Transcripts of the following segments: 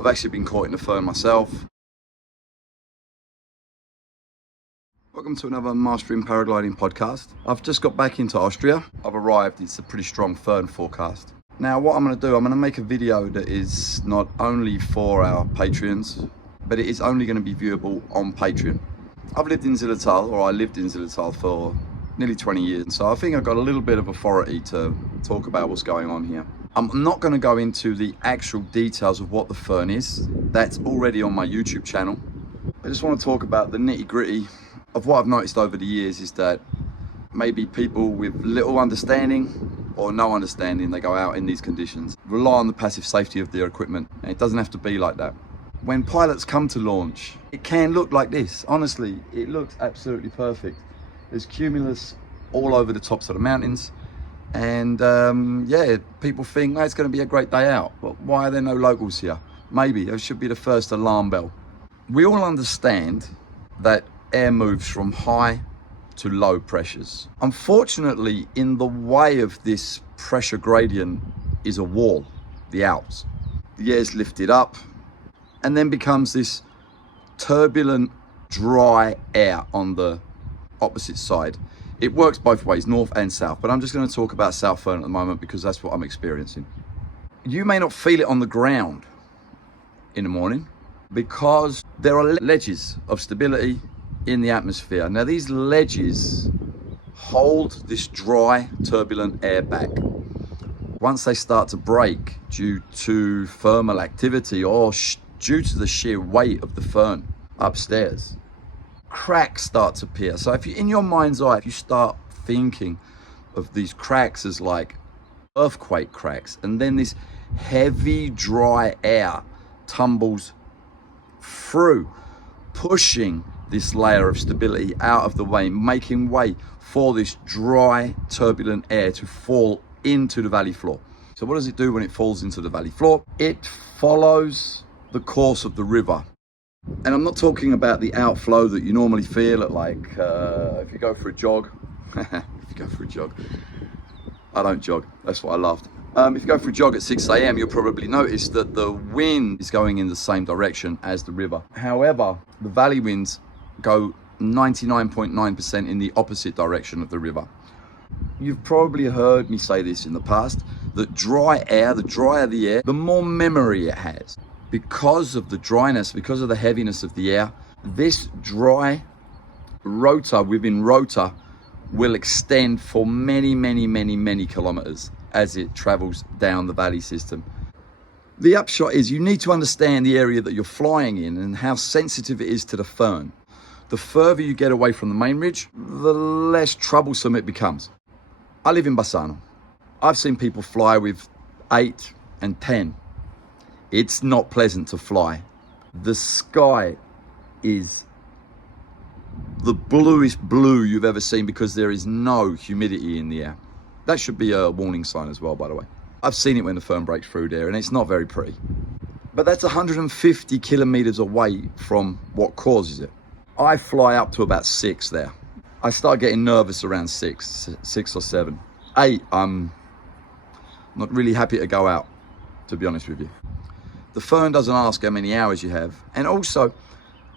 I've actually been caught in the Föhn myself. Welcome to another Mastering Paragliding Podcast. I've just got back into Austria. I've arrived, it's a pretty strong Föhn forecast. Now what I'm going to do, I'm going to make a video that is not only for our Patreons, but it is only going to be viewable on Patreon. I've lived in Zillertal, or I lived in Zillertal for nearly 20 years, so I think I've got a little bit of authority to talk about what's going on here. I'm not going to go into the actual details of what the Föhn is. That's already on my YouTube channel. I just want to talk about the nitty-gritty of what I've noticed over the years is that maybe people with little understanding or no understanding, they go out in these conditions, rely on the passive safety of their equipment. And it doesn't have to be like that. When pilots come to launch, it can look like this. Honestly, it looks absolutely perfect. There's cumulus all over the tops of the mountains. And yeah, people think, oh, it's going to be a great day out. But why are there no locals here? Maybe there should be the first alarm bell. We all understand that air moves from high to low pressures. Unfortunately, in the way of this pressure gradient is a wall, the Alps. The air's lifted up and then becomes this turbulent, dry air on the opposite side. It works both ways, north and south, but I'm just going to talk about South Föhn at the moment because that's what I'm experiencing. You may not feel it on the ground in the morning because there are ledges of stability in the atmosphere. Now these ledges hold this dry, turbulent air back. Once they start to break due to thermal activity or due to the sheer weight of the Föhn upstairs, cracks start to appear. So if you, in your mind's eye, if you start thinking of these cracks as like earthquake cracks, and then this heavy, dry air tumbles through, pushing this layer of stability out of the way, making way for this dry, turbulent air to fall into the valley floor. So what does it do when it falls into the valley floor? It follows the course of the river. And I'm not talking about the outflow that you normally feel at like, if you go for a jog. If you go for a jog. I don't jog, that's why I laughed. If you go for a jog at 6 a.m, you'll probably notice that the wind is going in the same direction as the river. However, the valley winds go 99.9% in the opposite direction of the river. You've probably heard me say this in the past, that dry air, the drier the air, the more memory it has. Because of the dryness, because of the heaviness of the air, this dry rotor within rotor will extend for many, many, many, many kilometers as it travels down the valley system. The upshot is you need to understand the area that you're flying in and how sensitive it is to the Föhn. The further you get away from the main ridge, the less troublesome it becomes. I live in Bolzano. I've seen people fly with 8 and 10. It's not pleasant to fly. The sky is the bluest blue you've ever seen because there is no humidity in the air. That should be a warning sign as well, by the way. I've seen it when the Föhn breaks through there and it's not very pretty. But that's 150 kilometers away from what causes it. I fly up to about 6 there. I start getting nervous around 6 or 7. 8, I'm not really happy to go out, to be honest with you. The Föhn doesn't ask how many hours you have. And also,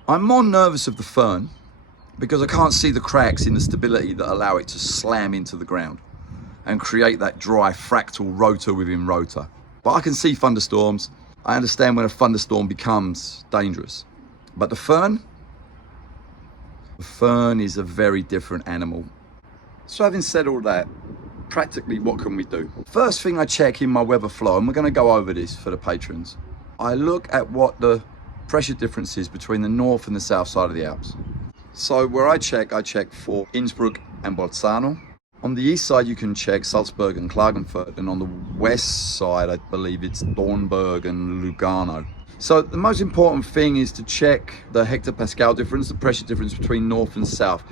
I'm more nervous of the Föhn because I can't see the cracks in the stability that allow it to slam into the ground and create that dry fractal rotor within rotor. But I can see thunderstorms. I understand when a thunderstorm becomes dangerous. But the Föhn is a very different animal. So having said all that, practically what can we do? First thing I check in my weather flow, and we're going to go over this for the patrons, I look at what the pressure difference is between the north and the south side of the Alps. So where I check for Innsbruck and Bolzano. On the east side you can check Salzburg and Klagenfurt, and on the west side I believe it's Dornberg and Lugano. So the most important thing is to check the hectopascal difference, the pressure difference between north and south,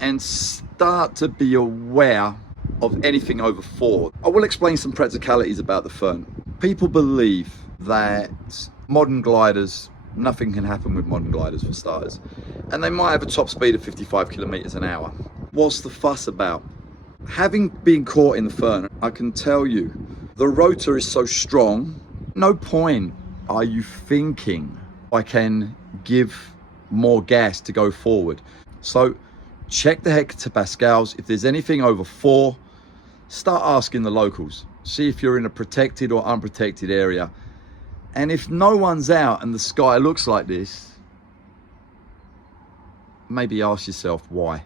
and start to be aware of anything over 4. I will explain some practicalities about the Föhn. People believe that modern gliders, nothing can happen with modern gliders for starters, and they might have a top speed of 55 kilometers an hour. What's the fuss about? Having been caught in the Föhn, I can tell you, the rotor is so strong, no point Are you thinking, I can give more gas to go forward? So check the hectopascals. If there's anything over 4, start asking the locals. See if you're in a protected or unprotected area. And if no one's out and the sky looks like this, maybe ask yourself why.